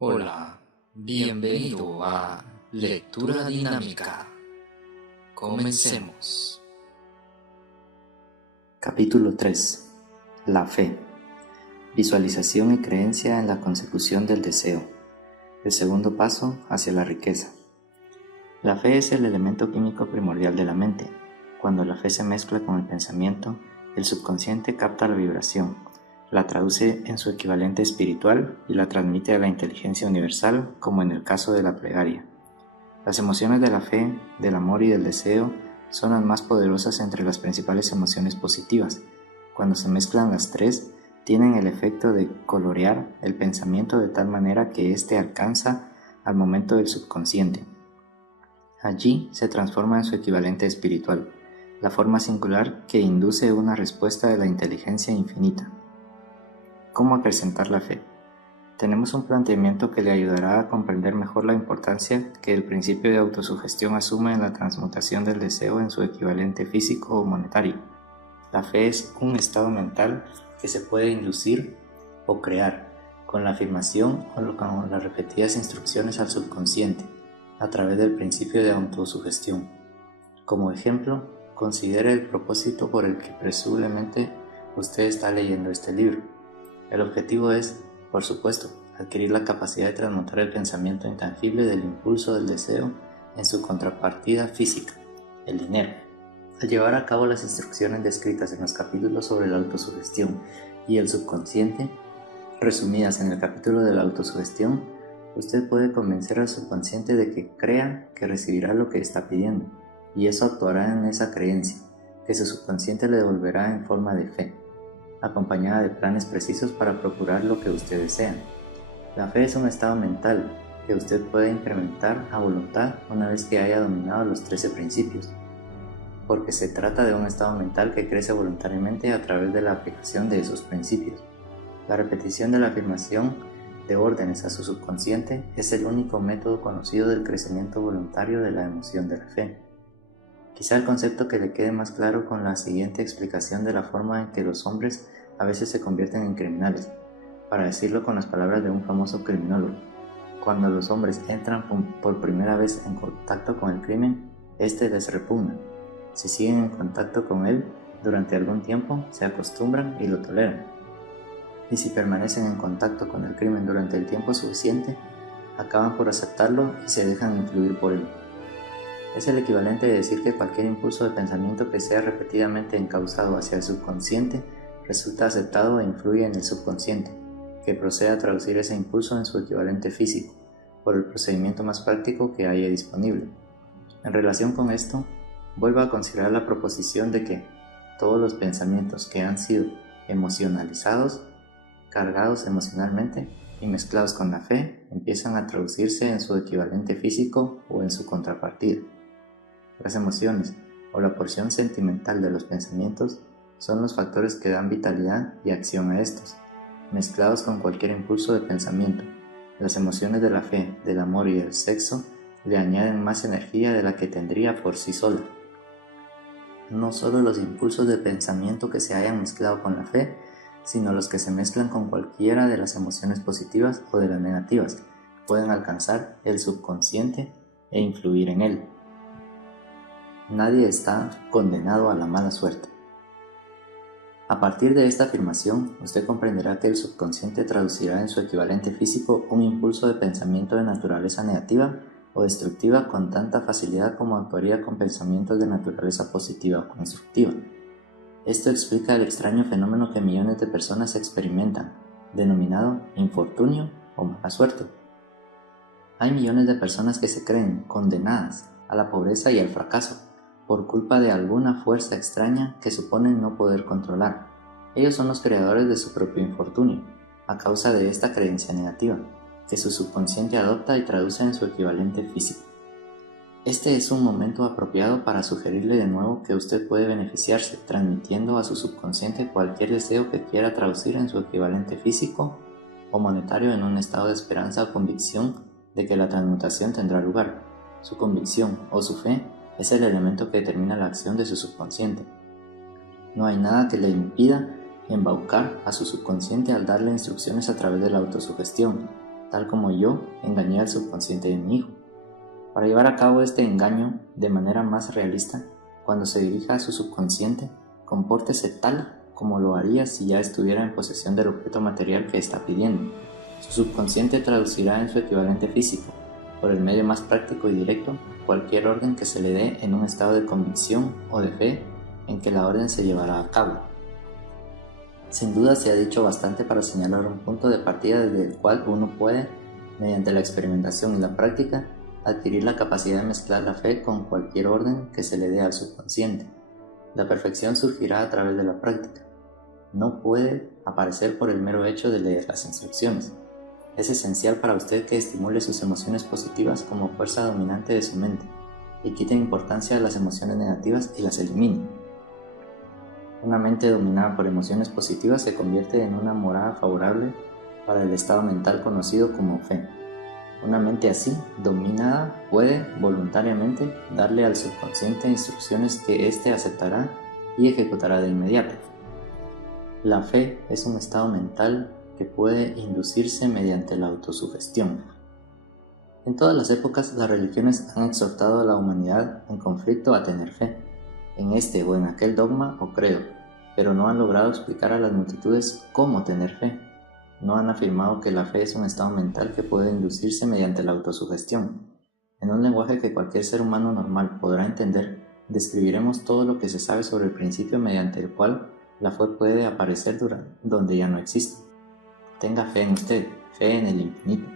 Hola, bienvenido a Lectura Dinámica. Comencemos. Capítulo 3. La fe. Visualización y creencia en la consecución del deseo. El segundo paso hacia la riqueza. La fe es el elemento químico primordial de la mente. Cuando la fe se mezcla con el pensamiento, el subconsciente capta la vibración, la traduce en su equivalente espiritual y la transmite a la inteligencia universal, como en el caso de la plegaria. Las emociones de la fe, del amor y del deseo son las más poderosas entre las principales emociones positivas. Cuando se mezclan las tres, tienen el efecto de colorear el pensamiento de tal manera que éste alcanza al momento del subconsciente. Allí se transforma en su equivalente espiritual, la forma singular que induce una respuesta de la inteligencia infinita. ¿Cómo acrecentar la fe? Tenemos un planteamiento que le ayudará a comprender mejor la importancia que el principio de autosugestión asume en la transmutación del deseo en su equivalente físico o monetario. La fe es un estado mental que se puede inducir o crear con la afirmación o con las repetidas instrucciones al subconsciente a través del principio de autosugestión. Como ejemplo, considere el propósito por el que presumiblemente usted está leyendo este libro. El objetivo es, por supuesto, adquirir la capacidad de transmutar el pensamiento intangible del impulso del deseo en su contrapartida física, el dinero. Al llevar a cabo las instrucciones descritas en los capítulos sobre la autosugestión y el subconsciente, resumidas en el capítulo de la autosugestión, usted puede convencer al subconsciente de que crea que recibirá lo que está pidiendo, y eso actuará en esa creencia, que su subconsciente le devolverá en forma de fe, acompañada de planes precisos para procurar lo que usted desea. La fe es un estado mental que usted puede incrementar a voluntad una vez que haya dominado los 13 principios, porque se trata de un estado mental que crece voluntariamente a través de la aplicación de esos principios. La repetición de la afirmación de órdenes a su subconsciente es el único método conocido del crecimiento voluntario de la emoción de la fe. Quizá el concepto que le quede más claro con la siguiente explicación de la forma en que los hombres a veces se convierten en criminales, para decirlo con las palabras de un famoso criminólogo. Cuando los hombres entran por primera vez en contacto con el crimen, este les repugna. Si siguen en contacto con él durante algún tiempo, se acostumbran y lo toleran. Y si permanecen en contacto con el crimen durante el tiempo suficiente, acaban por aceptarlo y se dejan influir por él. Es el equivalente de decir que cualquier impulso de pensamiento que sea repetidamente encauzado hacia el subconsciente resulta aceptado e influye en el subconsciente, que procede a traducir ese impulso en su equivalente físico, por el procedimiento más práctico que haya disponible. En relación con esto, vuelvo a considerar la proposición de que todos los pensamientos que han sido emocionalizados, cargados emocionalmente y mezclados con la fe, empiezan a traducirse en su equivalente físico o en su contrapartida. Las emociones, o la porción sentimental de los pensamientos, son los factores que dan vitalidad y acción a estos, mezclados con cualquier impulso de pensamiento. Las emociones de la fe, del amor y del sexo le añaden más energía de la que tendría por sí sola. No solo los impulsos de pensamiento que se hayan mezclado con la fe, sino los que se mezclan con cualquiera de las emociones positivas o de las negativas, pueden alcanzar el subconsciente e influir en él. Nadie está condenado a la mala suerte. A partir de esta afirmación, usted comprenderá que el subconsciente traducirá en su equivalente físico un impulso de pensamiento de naturaleza negativa o destructiva con tanta facilidad como actuaría con pensamientos de naturaleza positiva o constructiva. Esto explica el extraño fenómeno que millones de personas experimentan, denominado infortunio o mala suerte. Hay millones de personas que se creen condenadas a la pobreza y al fracaso, por culpa de alguna fuerza extraña que suponen no poder controlar. Ellos son los creadores de su propio infortunio, a causa de esta creencia negativa, que su subconsciente adopta y traduce en su equivalente físico. Este es un momento apropiado para sugerirle de nuevo que usted puede beneficiarse transmitiendo a su subconsciente cualquier deseo que quiera traducir en su equivalente físico o monetario en un estado de esperanza o convicción de que la transmutación tendrá lugar. Su convicción o su fe es el elemento que determina la acción de su subconsciente. No hay nada que le impida embaucar a su subconsciente al darle instrucciones a través de la autosugestión. tal como yo engañé al subconsciente de mi hijo. Para llevar a cabo este engaño de manera más realista, cuando se dirija a su subconsciente, compórtese tal como lo haría si ya estuviera en posesión del objeto material que está pidiendo. Su subconsciente traducirá en su equivalente físico, por el medio más práctico y directo, cualquier orden que se le dé en un estado de convicción o de fe en que la orden se llevará a cabo. Sin duda se ha dicho bastante para señalar un punto de partida desde el cual uno puede, mediante la experimentación y la práctica, adquirir la capacidad de mezclar la fe con cualquier orden que se le dé al subconsciente. La perfección surgirá a través de la práctica. No puede aparecer por el mero hecho de leer las instrucciones. Es esencial para usted que estimule sus emociones positivas como fuerza dominante de su mente y quite importancia a las emociones negativas y las elimine. Una mente dominada por emociones positivas se convierte en una morada favorable para el estado mental conocido como fe. Una mente así, dominada, puede voluntariamente darle al subconsciente instrucciones que éste aceptará y ejecutará de inmediato. La fe es un estado mental que puede inducirse mediante la autosugestión. En todas las épocas, las religiones han exhortado a la humanidad en conflicto a tener fe, en este o en aquel dogma o credo, pero no han logrado explicar a las multitudes cómo tener fe. No han afirmado que la fe es un estado mental que puede inducirse mediante la autosugestión. En un lenguaje que cualquier ser humano normal podrá entender, describiremos todo lo que se sabe sobre el principio mediante el cual la fe puede aparecer donde ya no existe. Tenga fe en usted, fe en el infinito.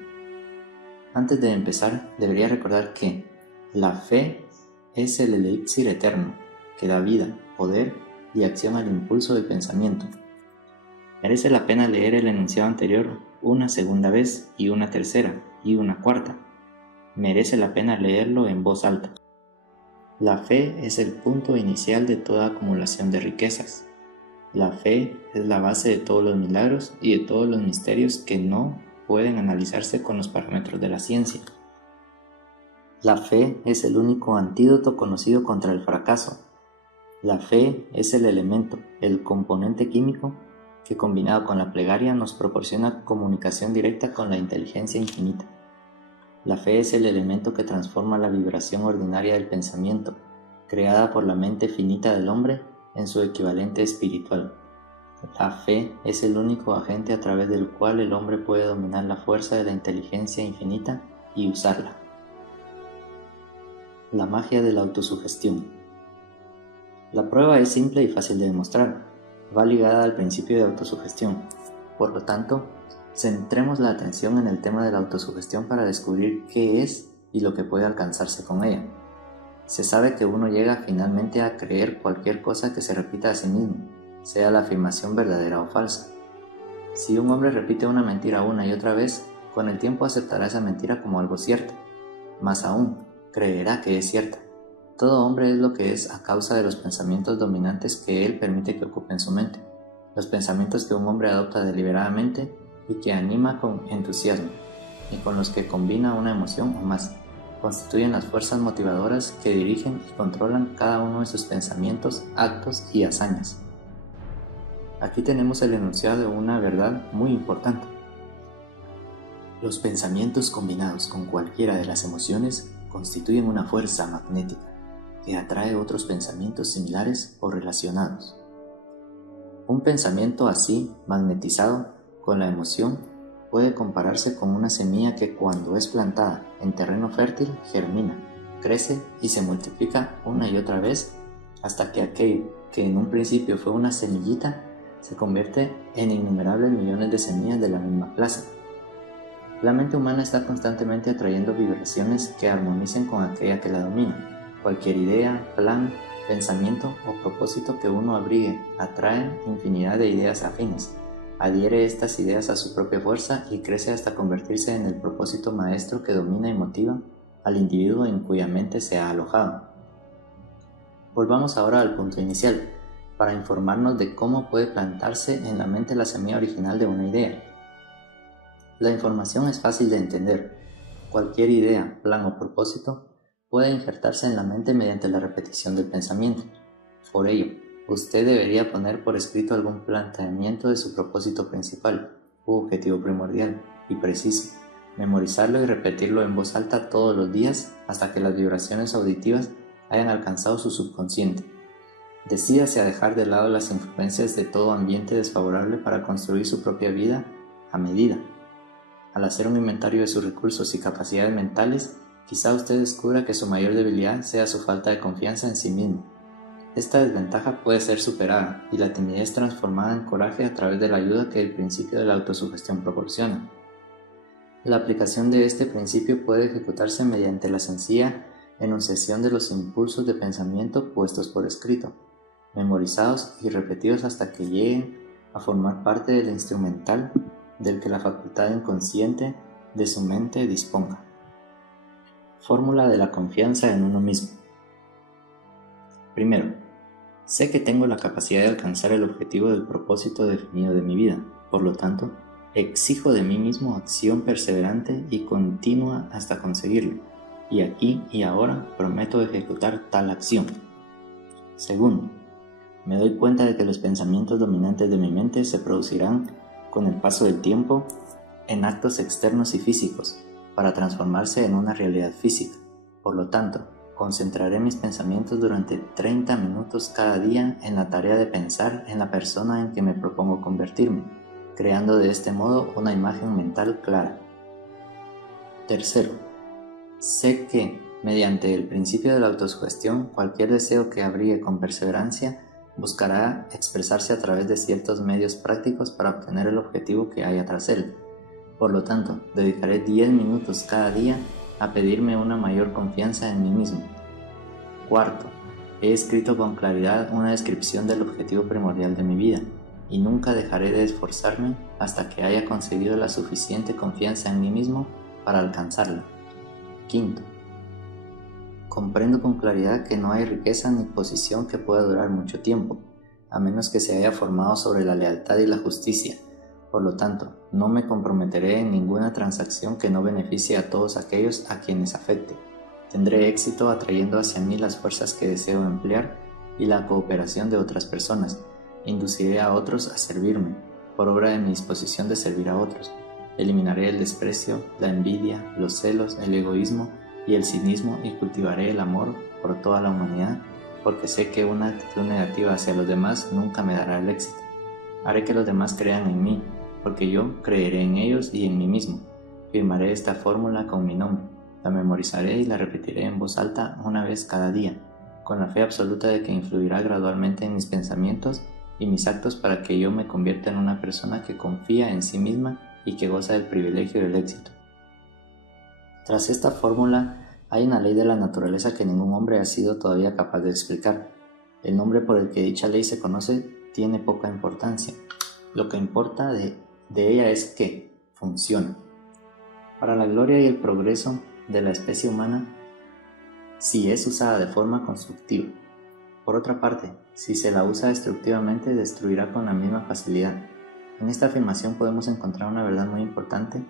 Antes de empezar, debería recordar que la fe es el elixir eterno que da vida, poder y acción al impulso del pensamiento. Merece la pena leer el enunciado anterior una segunda vez y una tercera y una cuarta. Merece la pena leerlo en voz alta. La fe es el punto inicial de toda acumulación de riquezas. La fe es la base de todos los milagros y de todos los misterios que no pueden analizarse con los parámetros de la ciencia. La fe es el único antídoto conocido contra el fracaso. La fe es el elemento, el componente químico que combinado con la plegaria nos proporciona comunicación directa con la inteligencia infinita. La fe es el elemento que transforma la vibración ordinaria del pensamiento, creada por la mente finita del hombre, en su equivalente espiritual. La fe es el único agente a través del cual el hombre puede dominar la fuerza de la inteligencia infinita y usarla. La magia de la autosugestión. La prueba es simple y fácil de demostrar. Va ligada al principio de autosugestión. Por lo tanto, centremos la atención en el tema de la autosugestión para descubrir qué es y lo que puede alcanzarse con ella. Se sabe que uno llega finalmente a creer cualquier cosa que se repita a sí mismo, sea la afirmación verdadera o falsa. Si un hombre repite una mentira una y otra vez, con el tiempo aceptará esa mentira como algo cierto. Más aún, creerá que es cierta. Todo hombre es lo que es a causa de los pensamientos dominantes que él permite que ocupen su mente, los pensamientos que un hombre adopta deliberadamente y que anima con entusiasmo, y con los que combina una emoción o más, constituyen las fuerzas motivadoras que dirigen y controlan cada uno de sus pensamientos, actos y hazañas. Aquí tenemos el enunciado de una verdad muy importante. Los pensamientos combinados con cualquiera de las emociones constituyen una fuerza magnética que atrae otros pensamientos similares o relacionados. Un pensamiento así, magnetizado con la emoción, puede compararse con una semilla que cuando es plantada en terreno fértil germina, crece y se multiplica una y otra vez hasta que aquello que en un principio fue una semillita se convierte en innumerables millones de semillas de la misma clase. La mente humana está constantemente atrayendo vibraciones que armonicen con aquella que la domina. Cualquier idea, plan, pensamiento o propósito que uno abrigue atrae infinidad de ideas afines. Adhiere estas ideas a su propia fuerza y crece hasta convertirse en el propósito maestro que domina y motiva al individuo en cuya mente se ha alojado. Volvamos ahora al punto inicial, para informarnos de cómo puede plantarse en la mente la semilla original de una idea. La información es fácil de entender. Cualquier idea, plan o propósito puede injertarse en la mente mediante la repetición del pensamiento. Por ello, usted debería poner por escrito algún planteamiento de su propósito principal u objetivo primordial y preciso, memorizarlo y repetirlo en voz alta todos los días hasta que las vibraciones auditivas hayan alcanzado su subconsciente. Decídase a dejar de lado las influencias de todo ambiente desfavorable para construir su propia vida a medida. Al hacer un inventario de sus recursos y capacidades mentales, quizá usted descubra que su mayor debilidad sea su falta de confianza en sí mismo. Esta desventaja puede ser superada y la timidez transformada en coraje a través de la ayuda que el principio de la autosugestión proporciona. La aplicación de este principio puede ejecutarse mediante la sencilla enunciación de los impulsos de pensamiento puestos por escrito, memorizados y repetidos hasta que lleguen a formar parte del instrumental del que la facultad inconsciente de su mente disponga. Fórmula de la confianza en uno mismo. Primero, sé que tengo la capacidad de alcanzar el objetivo del propósito definido de mi vida, por lo tanto, exijo de mí mismo acción perseverante y continua hasta conseguirlo, y aquí y ahora prometo ejecutar tal acción. Segundo, me doy cuenta de que los pensamientos dominantes de mi mente se producirán con el paso del tiempo en actos externos y físicos para transformarse en una realidad física. Por lo tanto, concentraré mis pensamientos durante 30 minutos cada día en la tarea de pensar en la persona en que me propongo convertirme, creando de este modo una imagen mental clara. Tercero, sé que, mediante el principio de la autosugestión, cualquier deseo que abrigue con perseverancia buscará expresarse a través de ciertos medios prácticos para obtener el objetivo que haya tras él. Por lo tanto, dedicaré 10 minutos cada día a pedirme una mayor confianza en mí mismo. Cuarto, he escrito con claridad una descripción del objetivo primordial de mi vida y nunca dejaré de esforzarme hasta que haya conseguido la suficiente confianza en mí mismo para alcanzarla. Quinto, comprendo con claridad que no hay riqueza ni posición que pueda durar mucho tiempo, a menos que se haya formado sobre la lealtad y la justicia. Por lo tanto, no me comprometeré en ninguna transacción que no beneficie a todos aquellos a quienes afecte. Tendré éxito atrayendo hacia mí las fuerzas que deseo emplear y la cooperación de otras personas. Induciré a otros a servirme, por obra de mi disposición de servir a otros. Eliminaré el desprecio, la envidia, los celos, el egoísmo y el cinismo y cultivaré el amor por toda la humanidad, porque sé que una actitud negativa hacia los demás nunca me dará el éxito. Haré que los demás crean en mí, porque yo creeré en ellos y en mí mismo. Firmaré esta fórmula con mi nombre, la memorizaré y la repetiré en voz alta una vez cada día, con la fe absoluta de que influirá gradualmente en mis pensamientos y mis actos para que yo me convierta en una persona que confía en sí misma y que goza del privilegio del éxito. Tras esta fórmula hay una ley de la naturaleza que ningún hombre ha sido todavía capaz de explicar. El nombre por el que dicha ley se conoce tiene poca importancia. Lo que importa de ella es que funciona. Para la gloria y el progreso de la especie humana, si es usada de forma constructiva. Por otra parte, si se la usa destructivamente, destruirá con la misma facilidad. En esta afirmación podemos encontrar una verdad muy importante.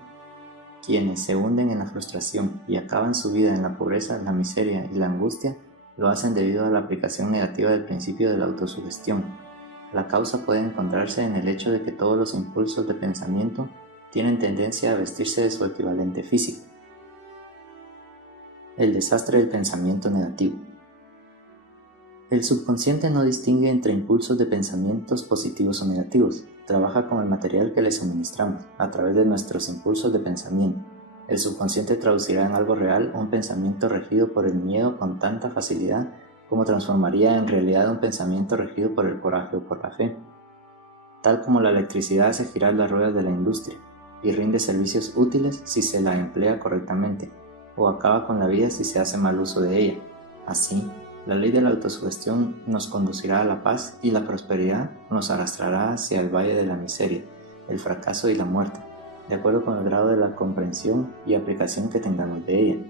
Quienes se hunden en la frustración y acaban su vida en la pobreza, la miseria y la angustia, lo hacen debido a la aplicación negativa del principio de la autosugestión. La causa puede encontrarse en el hecho de que todos los impulsos de pensamiento tienen tendencia a vestirse de su equivalente físico. El desastre del pensamiento negativo. El subconsciente no distingue entre impulsos de pensamientos positivos o negativos. Trabaja con el material que le suministramos, a través de nuestros impulsos de pensamiento. El subconsciente traducirá en algo real un pensamiento regido por el miedo con tanta facilidad como transformaría en realidad un pensamiento regido por el coraje o por la fe. Tal como la electricidad hace girar las ruedas de la industria y rinde servicios útiles si se la emplea correctamente, o acaba con la vida si se hace mal uso de ella. Así, la ley de la autosugestión nos conducirá a la paz y la prosperidad nos arrastrará hacia el valle de la miseria, el fracaso y la muerte, de acuerdo con el grado de la comprensión y aplicación que tengamos de ella.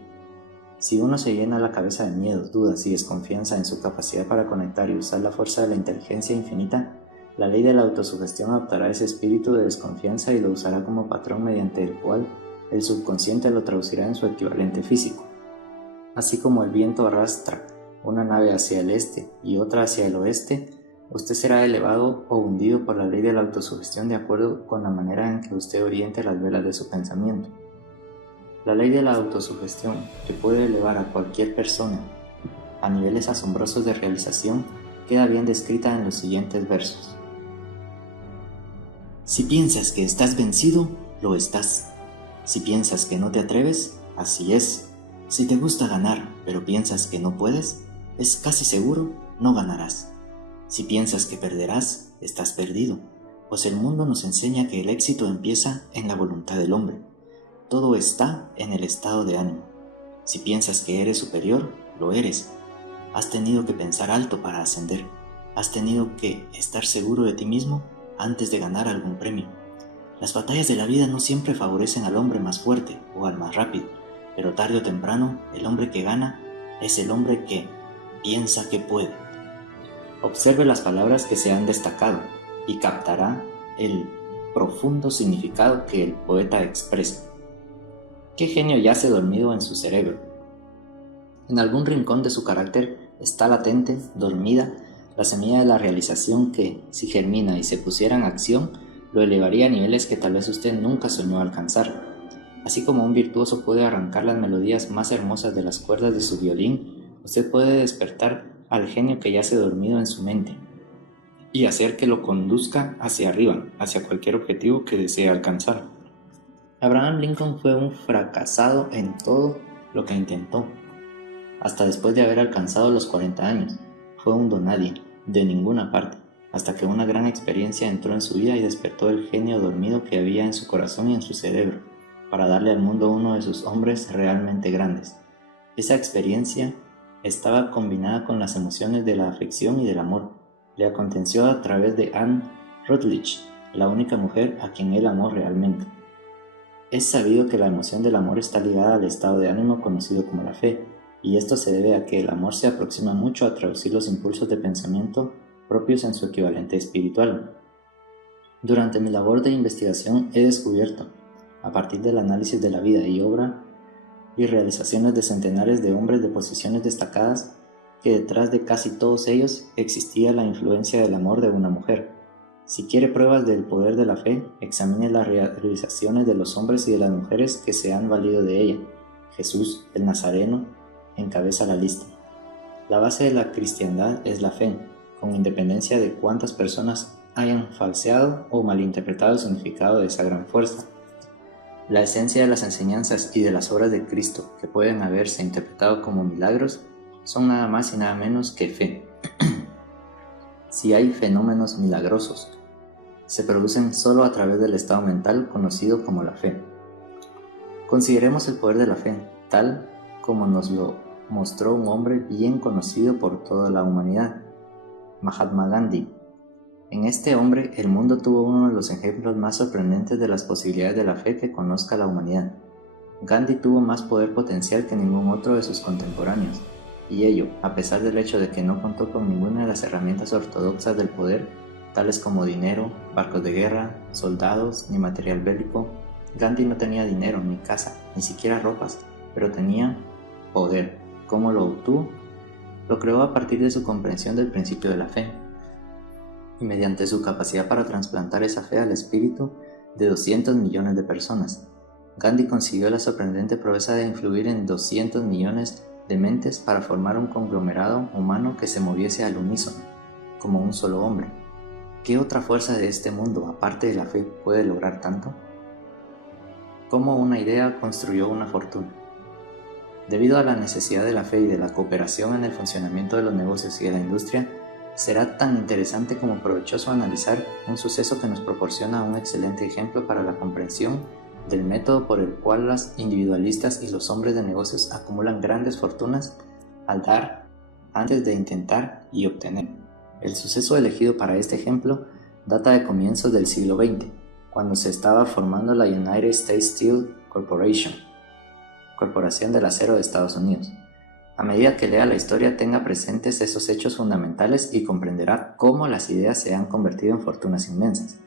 Si uno se llena la cabeza de miedos, dudas y desconfianza en su capacidad para conectar y usar la fuerza de la inteligencia infinita, la ley de la autosugestión adoptará ese espíritu de desconfianza y lo usará como patrón mediante el cual el subconsciente lo traducirá en su equivalente físico. Así como el viento arrastra una nave hacia el este y otra hacia el oeste, usted será elevado o hundido por la ley de la autosugestión de acuerdo con la manera en que usted oriente las velas de su pensamiento. La ley de la autosugestión, que puede elevar a cualquier persona a niveles asombrosos de realización, queda bien descrita en los siguientes versos. Si piensas que estás vencido, lo estás. Si piensas que no te atreves, así es. Si te gusta ganar, pero piensas que no puedes, es casi seguro, no ganarás. Si piensas que perderás, estás perdido, pues el mundo nos enseña que el éxito empieza en la voluntad del hombre. Todo está en el estado de ánimo. Si piensas que eres superior, lo eres. Has tenido que pensar alto para ascender. Has tenido que estar seguro de ti mismo antes de ganar algún premio. Las batallas de la vida no siempre favorecen al hombre más fuerte o al más rápido, pero tarde o temprano el hombre que gana es el hombre que piensa que puede. Observe las palabras que se han destacado y captará el profundo significado que el poeta expresa. ¿Qué genio yace dormido en su cerebro? En algún rincón de su carácter está latente, dormida, la semilla de la realización que, si germina y se pusiera en acción, lo elevaría a niveles que tal vez usted nunca soñó alcanzar. Así como un virtuoso puede arrancar las melodías más hermosas de las cuerdas de su violín, usted puede despertar al genio que yace dormido en su mente y hacer que lo conduzca hacia arriba, hacia cualquier objetivo que desee alcanzar. Abraham Lincoln fue un fracasado en todo lo que intentó. Hasta después de haber alcanzado los 40 años, fue un donadie, de ninguna parte, hasta que una gran experiencia entró en su vida y despertó el genio dormido que había en su corazón y en su cerebro, para darle al mundo uno de sus hombres realmente grandes. Esa experiencia estaba combinada con las emociones de la afección y del amor. Le aconteció a través de Anne Rutledge, la única mujer a quien él amó realmente. Es sabido que la emoción del amor está ligada al estado de ánimo conocido como la fe, y esto se debe a que el amor se aproxima mucho a traducir los impulsos de pensamiento propios en su equivalente espiritual. Durante mi labor de investigación he descubierto, a partir del análisis de la vida y obra y realizaciones de centenares de hombres de posiciones destacadas, que detrás de casi todos ellos existía la influencia del amor de una mujer. Si quiere pruebas del poder de la fe, examine las realizaciones de los hombres y de las mujeres que se han valido de ella. Jesús, el Nazareno, encabeza la lista. La base de la cristiandad es la fe, con independencia de cuántas personas hayan falseado o malinterpretado el significado de esa gran fuerza. La esencia de las enseñanzas y de las obras de Cristo, que pueden haberse interpretado como milagros, son nada más y nada menos que fe. Si hay fenómenos milagrosos, se producen solo a través del estado mental conocido como la fe. Consideremos el poder de la fe, tal como nos lo mostró un hombre bien conocido por toda la humanidad, Mahatma Gandhi. En este hombre, el mundo tuvo uno de los ejemplos más sorprendentes de las posibilidades de la fe que conozca la humanidad. Gandhi tuvo más poder potencial que ningún otro de sus contemporáneos, y ello, a pesar del hecho de que no contó con ninguna de las herramientas ortodoxas del poder, tales como dinero, barcos de guerra, soldados, ni material bélico. Gandhi no tenía dinero, ni casa, ni siquiera ropas, pero tenía poder. ¿Cómo lo obtuvo? Lo creó a partir de su comprensión del principio de la fe, y mediante su capacidad para trasplantar esa fe al espíritu de 200 millones de personas. Gandhi consiguió la sorprendente proeza de influir en 200 millones de mentes para formar un conglomerado humano que se moviese al unísono, como un solo hombre. ¿Qué otra fuerza de este mundo, aparte de la fe, puede lograr tanto? ¿Cómo una idea construyó una fortuna? Debido a la necesidad de la fe y de la cooperación en el funcionamiento de los negocios y de la industria, será tan interesante como provechoso analizar un suceso que nos proporciona un excelente ejemplo para la comprensión del método por el cual los individualistas y los hombres de negocios acumulan grandes fortunas al dar antes de intentar y obtener. El suceso elegido para este ejemplo data de comienzos del siglo XX, cuando se estaba formando la United States Steel Corporation, Corporación del Acero de Estados Unidos. A medida que lea la historia, tenga presentes esos hechos fundamentales y comprenderá cómo las ideas se han convertido en fortunas inmensas.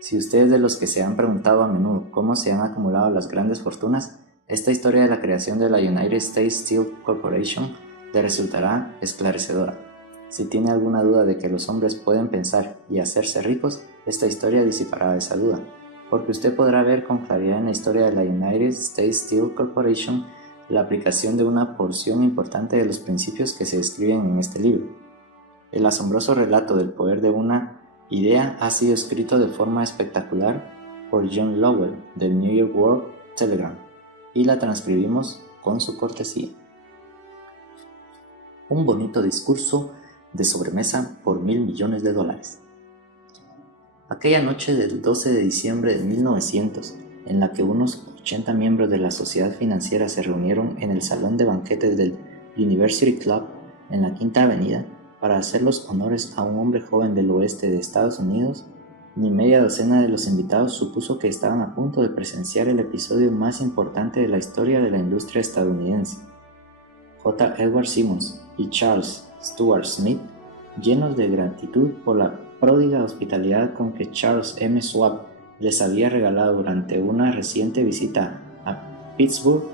Si usted es de los que se han preguntado a menudo cómo se han acumulado las grandes fortunas, esta historia de la creación de la United States Steel Corporation le resultará esclarecedora. Si tiene alguna duda de que los hombres pueden pensar y hacerse ricos, esta historia disipará esa duda. porque usted podrá ver con claridad en la historia de la United States Steel Corporation la aplicación de una porción importante de los principios que se describen en este libro. El asombroso relato del poder de una idea ha sido escrito de forma espectacular por John Lowell del New York World Telegram y la transcribimos con su cortesía. Un bonito discurso de sobremesa por $1.000 millones. Aquella noche del 12 de diciembre de 1900, en la que unos 80 miembros de la sociedad financiera se reunieron en el salón de banquetes del University Club en la Quinta Avenida para hacer los honores a un hombre joven del oeste de Estados Unidos, ni media docena de los invitados supuso que estaban a punto de presenciar el episodio más importante de la historia de la industria estadounidense. J. Edward Simmons y Charles Stuart Smith, llenos de gratitud por la pródiga hospitalidad con que Charles M. Schwab les había regalado durante una reciente visita a Pittsburgh,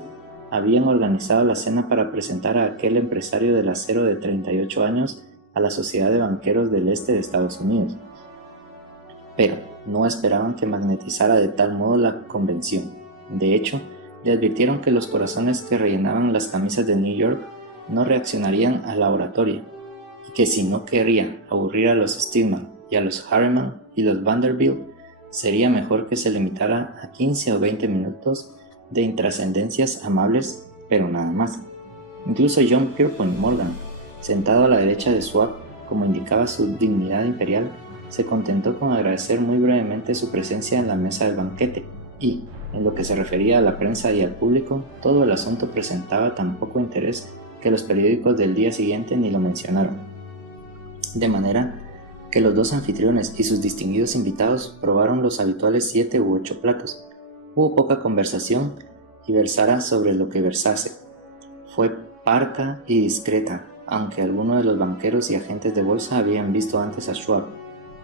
habían organizado la cena para presentar a aquel empresario del acero de 38 años a la Sociedad de Banqueros del Este de Estados Unidos. Pero no esperaban que magnetizara de tal modo la convención. De hecho, le advirtieron que los corazones que rellenaban las camisas de New York no reaccionarían a la oratoria, y que si no quería aburrir a los Stillman y a los Harriman y los Vanderbilt, sería mejor que se limitara a 15 o 20 minutos de intrascendencias amables, pero nada más. Incluso John Pierpont Morgan, sentado a la derecha de Schwab, como indicaba su dignidad imperial, se contentó con agradecer muy brevemente su presencia en la mesa del banquete y, en lo que se refería a la prensa y al público, todo el asunto presentaba tan poco interés que los periódicos del día siguiente ni lo mencionaron. De manera que los dos anfitriones y sus distinguidos invitados probaron los habituales 7 u 8 platos. Hubo poca conversación y versara sobre lo que versase. Fue parca y discreta, aunque algunos de los banqueros y agentes de bolsa habían visto antes a Schwab,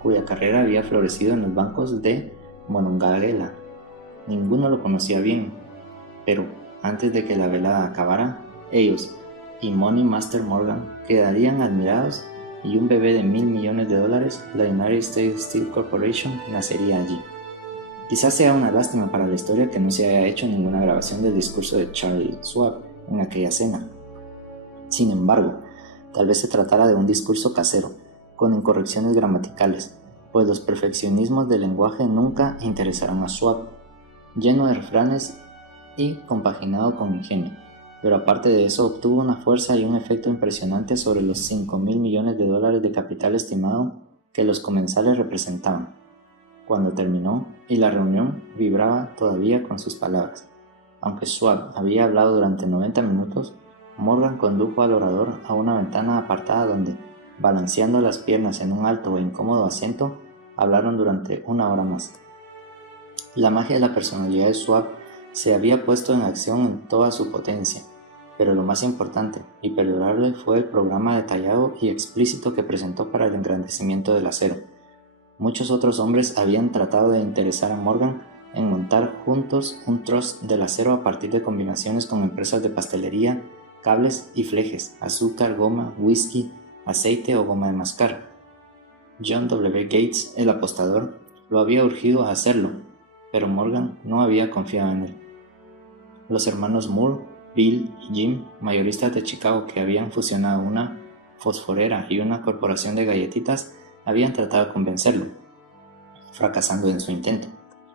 cuya carrera había florecido en los bancos de Monongahela. Ninguno lo conocía bien, pero antes de que la velada acabara, ellos y Money Master Morgan quedarían admirados y un bebé de $1.000 millones, la United States Steel Corporation, nacería allí. Quizás sea una lástima para la historia que no se haya hecho ninguna grabación del discurso de Charles Schwab en aquella cena. Sin embargo, tal vez se tratara de un discurso casero, con incorrecciones gramaticales, pues los perfeccionismos del lenguaje nunca interesaron a Schwab, lleno de refranes y compaginado con ingenio, pero aparte de eso obtuvo una fuerza y un efecto impresionante sobre los $5.000 millones de capital estimado que los comensales representaban. Cuando terminó y la reunión vibraba todavía con sus palabras. Aunque Schwab había hablado durante 90 minutos, Morgan condujo al orador a una ventana apartada donde, balanceando las piernas en un alto e incómodo asiento, hablaron durante 1 hora más. La magia de la personalidad de Schwab se había puesto en acción en toda su potencia, pero lo más importante y perdurable fue el programa detallado y explícito que presentó para el engrandecimiento del acero. Muchos otros hombres habían tratado de interesar a Morgan en montar juntos un trust del acero a partir de combinaciones con empresas de pastelería, cables y flejes, azúcar, goma, whisky, aceite o goma de mascar. John W. Gates, el apostador, lo había urgido a hacerlo, pero Morgan no había confiado en él. Los hermanos Moore, Bill y Jim, mayoristas de Chicago que habían fusionado una fosforera y una corporación de galletitas, habían tratado de convencerlo, fracasando en su intento.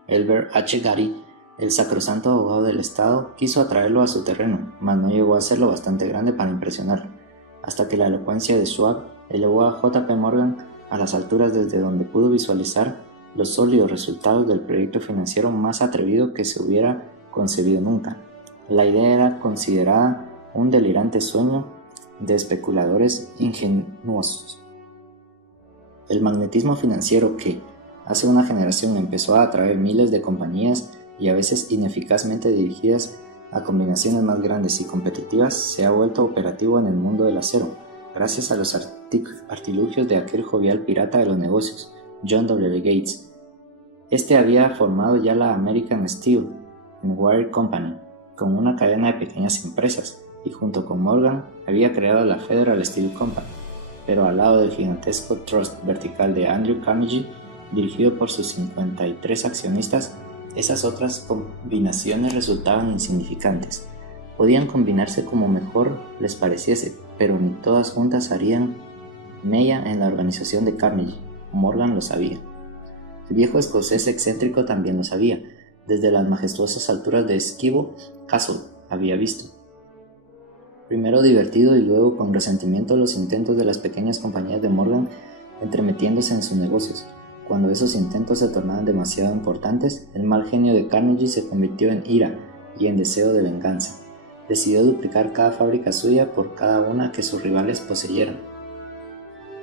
Elbert H. Gary, el sacrosanto abogado del Estado, quiso atraerlo a su terreno, mas no llegó a ser lo bastante grande para impresionarlo, hasta que la elocuencia de Schwab elevó a J. P. Morgan a las alturas desde donde pudo visualizar los sólidos resultados del proyecto financiero más atrevido que se hubiera concebido nunca. La idea era considerada un delirante sueño de especuladores ingenuosos. El magnetismo financiero que, hace una generación, empezó a atraer miles de compañías y a veces ineficazmente dirigidas a combinaciones más grandes y competitivas, se ha vuelto operativo en el mundo del acero, gracias a los artilugios de aquel jovial pirata de los negocios, John W. Gates. Este había formado ya la American Steel and Wire Company, con una cadena de pequeñas empresas, y junto con Morgan había creado la Federal Steel Company, pero al lado del gigantesco trust vertical de Andrew Carnegie, dirigido por sus 53 accionistas, Esas otras combinaciones resultaban insignificantes. Podían combinarse como mejor les pareciese, pero ni todas juntas harían mella en la organización de Carnegie. Morgan lo sabía. El viejo escocés excéntrico también lo sabía. Desde las majestuosas alturas de Skibo Castle había visto, primero divertido y luego con resentimiento, los intentos de las pequeñas compañías de Morgan entremetiéndose en sus negocios. Cuando esos intentos se tornaban demasiado importantes, el mal genio de Carnegie se convirtió en ira y en deseo de venganza. Decidió duplicar cada fábrica suya por cada una que sus rivales poseyeran.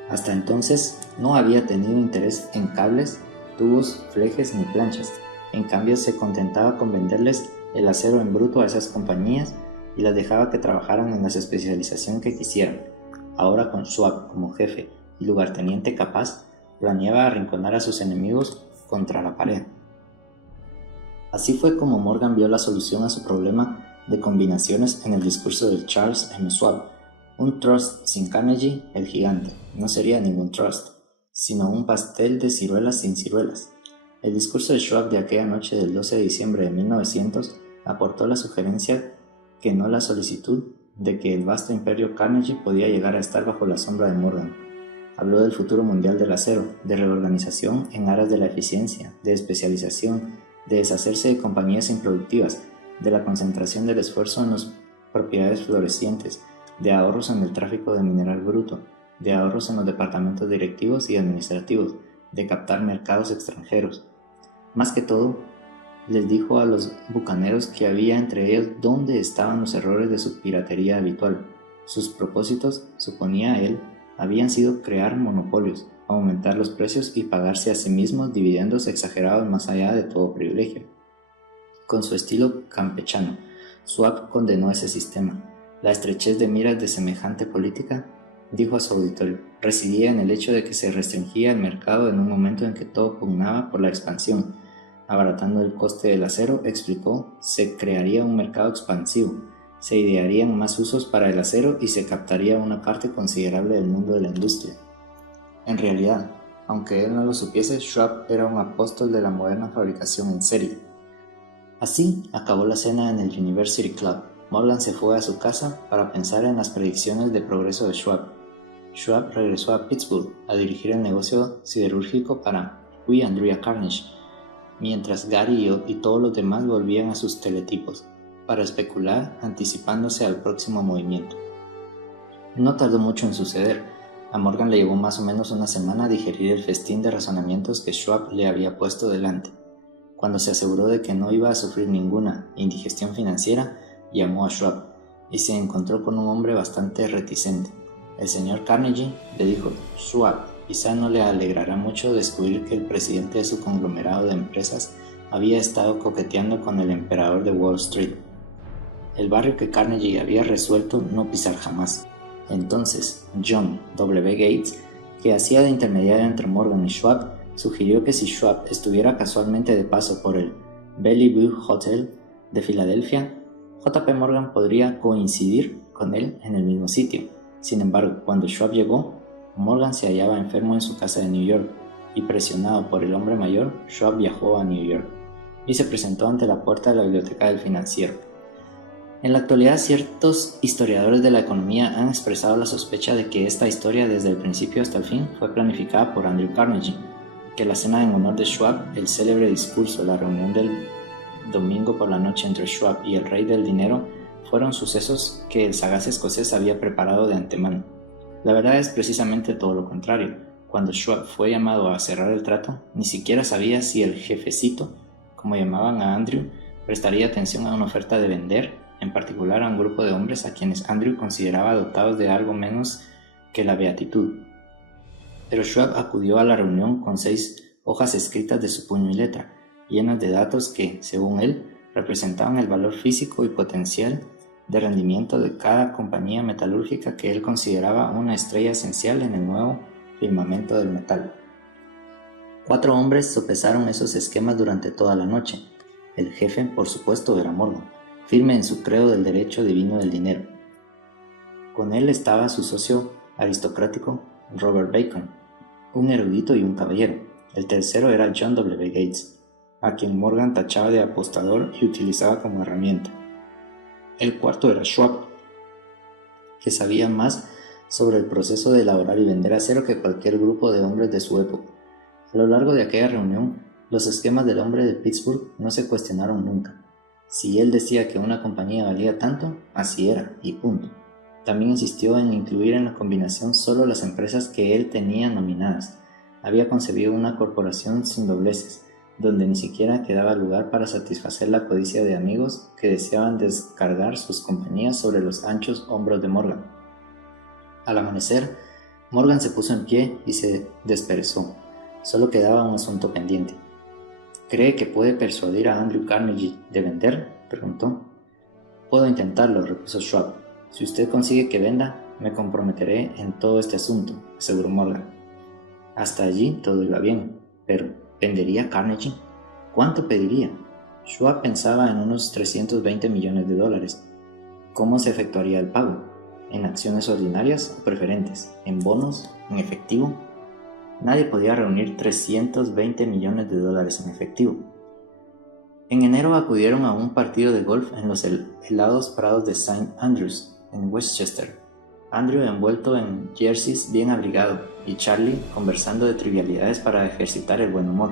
Hasta entonces no había tenido interés en cables, tubos, flejes ni planchas. En cambio, se contentaba con venderles el acero en bruto a esas compañías y las dejaba que trabajaran en la especialización que quisieran. Ahora, con Schwab como jefe y lugarteniente capaz, planeaba arrinconar a sus enemigos contra la pared. Así fue como Morgan vio la solución a su problema de combinaciones en el discurso de Charles M. Schwab. Un trust sin Carnegie, el gigante, no sería ningún trust, sino un pastel de ciruelas sin ciruelas. El discurso de Schwab de aquella noche del 12 de diciembre de 1900 aportó la sugerencia, que no la solicitud, de que el vasto imperio Carnegie podía llegar a estar bajo la sombra de Morgan. Habló del futuro mundial del acero, de reorganización en aras de la eficiencia, de especialización, de deshacerse de compañías improductivas, de la concentración del esfuerzo en las propiedades florecientes, de ahorros en el tráfico de mineral bruto, de ahorros en los departamentos directivos y administrativos, de captar mercados extranjeros. Más que todo, les dijo a los bucaneros que había entre ellos dónde estaban los errores de su piratería habitual. Sus propósitos, suponía él, habían sido crear monopolios, aumentar los precios y pagarse a sí mismos dividendos exagerados más allá de todo privilegio. Con su estilo campechano, Schwab condenó ese sistema. La estrechez de miras de semejante política, dijo a su auditorio, residía en el hecho de que se restringía el mercado en un momento en que todo pugnaba por la expansión. Abaratando el coste del acero, explicó, se crearía un mercado expansivo, se idearían más usos para el acero y se captaría una parte considerable del mundo de la industria. En realidad, aunque él no lo supiese, Schwab era un apóstol de la moderna fabricación en serie. Así acabó la cena en el University Club. Morgan se fue a su casa para pensar en las predicciones de progreso de Schwab. Schwab regresó a Pittsburgh a dirigir el negocio siderúrgico para W. Andrea Carnegie, mientras Gary y todos los demás volvían a sus teletipos, para especular anticipándose al próximo movimiento. No tardó mucho en suceder. A Morgan le llevó más o menos una semana digerir el festín de razonamientos que Schwab le había puesto delante. Cuando se aseguró de que no iba a sufrir ninguna indigestión financiera, llamó a Schwab y se encontró con un hombre bastante reticente. El señor Carnegie, le dijo, Schwab, quizá no le alegrará mucho descubrir que el presidente de su conglomerado de empresas había estado coqueteando con el emperador de Wall Street, el barrio que Carnegie había resuelto no pisar jamás. Entonces, John W. Gates, que hacía de intermediario entre Morgan y Schwab, sugirió que si Schwab estuviera casualmente de paso por el Bellevue Hotel de Filadelfia, J. P. Morgan podría coincidir con él en el mismo sitio. Sin embargo, cuando Schwab llegó, Morgan se hallaba enfermo en su casa de New York, y presionado por el hombre mayor, Schwab viajó a New York y se presentó ante la puerta de la biblioteca del financiero. En la actualidad, ciertos historiadores de la economía han expresado la sospecha de que esta historia desde el principio hasta el fin fue planificada por Andrew Carnegie, que la cena en honor de Schwab, el célebre discurso, la reunión del domingo por la noche entre Schwab y el rey del dinero fueron sucesos que el sagaz escocés había preparado de antemano. La verdad es precisamente todo lo contrario. Cuando Schwab fue llamado a cerrar el trato, ni siquiera sabía si el jefecito, como llamaban a Andrew, prestaría atención a una oferta de vender, en particular a un grupo de hombres a quienes Andrew consideraba dotados de algo menos que la beatitud. Pero Schwab acudió a la reunión con 6 hojas escritas de su puño y letra, llenas de datos que, según él, representaban el valor físico y potencial de rendimiento de cada compañía metalúrgica que él consideraba una estrella esencial en el nuevo firmamento del metal. 4 hombres sopesaron esos esquemas durante toda la noche. El jefe, por supuesto, era Morgan, firme en su credo del derecho divino del dinero. Con él estaba su socio aristocrático, Robert Bacon, un erudito y un caballero. El tercero era John W. Gates, a quien Morgan tachaba de apostador y utilizaba como herramienta. El cuarto era Schwab, que sabía más sobre el proceso de elaborar y vender acero que cualquier grupo de hombres de su época. A lo largo de aquella reunión, los esquemas del hombre de Pittsburgh no se cuestionaron nunca. Si él decía que una compañía valía tanto, así era, y punto. También insistió en incluir en la combinación solo las empresas que él tenía nominadas. Había concebido una corporación sin dobleces, donde ni siquiera quedaba lugar para satisfacer la codicia de amigos que deseaban descargar sus compañías sobre los anchos hombros de Morgan. Al amanecer, Morgan se puso en pie y se desperezó. Solo quedaba un asunto pendiente. ¿Cree que puede persuadir a Andrew Carnegie de vender?, preguntó. Puedo intentarlo, repuso Schwab. Si usted consigue que venda, me comprometeré en todo este asunto, aseguró Morgan. Hasta allí todo iba bien, pero ¿vendería Carnegie? ¿Cuánto pediría? Schwab pensaba en unos $320 millones. ¿Cómo se efectuaría el pago? ¿En acciones ordinarias o preferentes? ¿En bonos? ¿En efectivo? Nadie podía reunir $320 millones en efectivo. En enero acudieron a un partido de golf en los helados prados de St. Andrews, en Westchester. Andrew envuelto en jerseys bien abrigado y Charlie conversando de trivialidades para ejercitar el buen humor,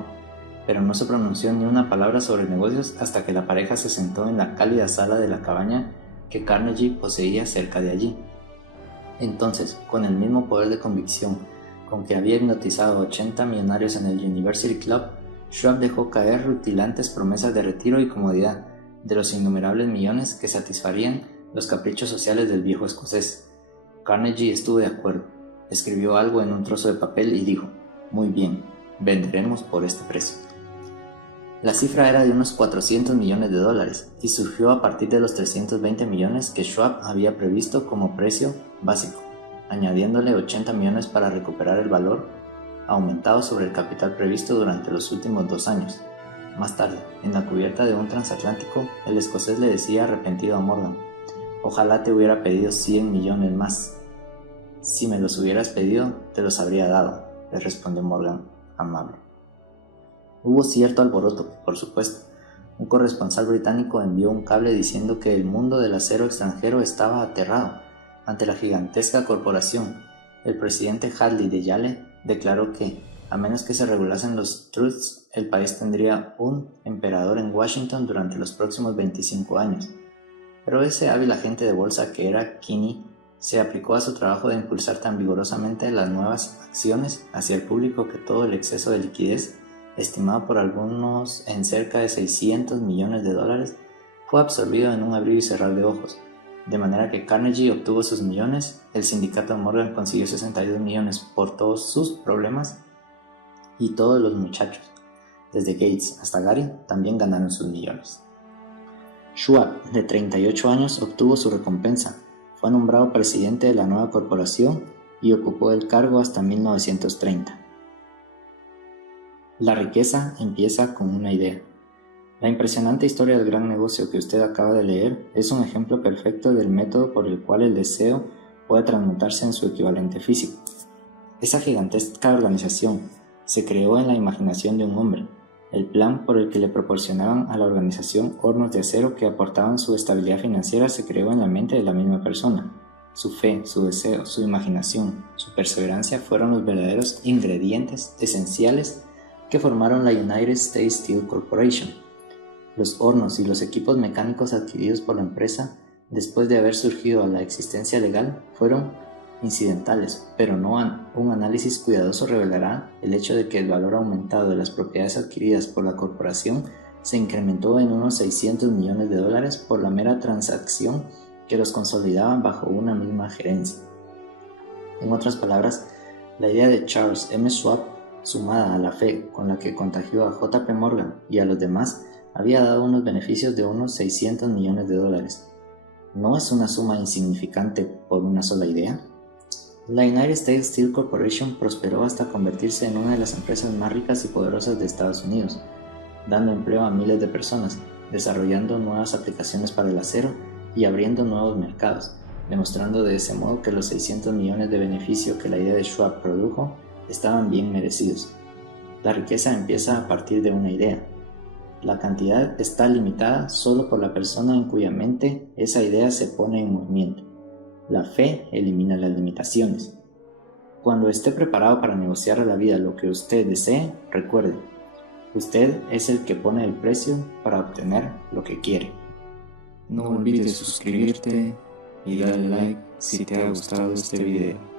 pero no se pronunció ni una palabra sobre negocios hasta que la pareja se sentó en la cálida sala de la cabaña que Carnegie poseía cerca de allí. Entonces, con el mismo poder de convicción con que había hipnotizado a 80 millonarios en el University Club, Schwab dejó caer rutilantes promesas de retiro y comodidad de los innumerables millones que satisfarían los caprichos sociales del viejo escocés. Carnegie estuvo de acuerdo, escribió algo en un trozo de papel y dijo: «Muy bien, venderemos por este precio». La cifra era de unos $400 millones y surgió a partir de los 320 millones que Schwab había previsto como precio básico, añadiéndole 80 millones para recuperar el valor aumentado sobre el capital previsto durante los últimos 2 años. Más tarde, en la cubierta de un transatlántico, el escocés le decía arrepentido a Morgan: «Ojalá te hubiera pedido 100 millones más». «Si me los hubieras pedido, te los habría dado», le respondió Morgan, amable. Hubo cierto alboroto, por supuesto. Un corresponsal británico envió un cable diciendo que el mundo del acero extranjero estaba aterrado ante la gigantesca corporación. El presidente Hadley de Yale declaró que, a menos que se regulasen los trusts, el país tendría un emperador en Washington durante los próximos 25 años. Pero ese hábil agente de bolsa que era Kinney se aplicó a su trabajo de impulsar tan vigorosamente las nuevas acciones hacia el público que todo el exceso de liquidez, estimado por algunos en cerca de $600 millones, fue absorbido en un abrir y cerrar de ojos. De manera que Carnegie obtuvo sus millones, el sindicato Morgan consiguió 62 millones por todos sus problemas y todos los muchachos, desde Gates hasta Gary, también ganaron sus millones. Schwab, de 38 años, obtuvo su recompensa. Fue nombrado presidente de la nueva corporación y ocupó el cargo hasta 1930. La riqueza empieza con una idea. La impresionante historia del gran negocio que usted acaba de leer es un ejemplo perfecto del método por el cual el deseo puede transmutarse en su equivalente físico. Esa gigantesca organización se creó en la imaginación de un hombre. El plan por el que le proporcionaban a la organización hornos de acero que aportaban su estabilidad financiera se creó en la mente de la misma persona. Su fe, su deseo, su imaginación, su perseverancia fueron los verdaderos ingredientes esenciales que formaron la United States Steel Corporation. Los hornos y los equipos mecánicos adquiridos por la empresa después de haber surgido a la existencia legal fueron incidentales, pero un análisis cuidadoso revelará el hecho de que el valor aumentado de las propiedades adquiridas por la corporación se incrementó en unos $600 millones por la mera transacción que los consolidaban bajo una misma gerencia. En otras palabras, la idea de Charles M. Schwab, sumada a la fe con la que contagió a J. P. Morgan y a los demás, había dado unos beneficios de unos $600 millones. ¿No es una suma insignificante por una sola idea? La United States Steel Corporation prosperó hasta convertirse en una de las empresas más ricas y poderosas de Estados Unidos, dando empleo a miles de personas, desarrollando nuevas aplicaciones para el acero y abriendo nuevos mercados, demostrando de ese modo que los $600 millones de beneficio que la idea de Schwab produjo estaban bien merecidos. La riqueza empieza a partir de una idea. la cantidad está limitada solo por la persona en cuya mente esa idea se pone en movimiento. La fe elimina las limitaciones. Cuando esté preparado para negociar a la vida lo que usted desee, recuerde, usted es el que pone el precio para obtener lo que quiere. No olvides suscribirte y darle like si te ha gustado este video.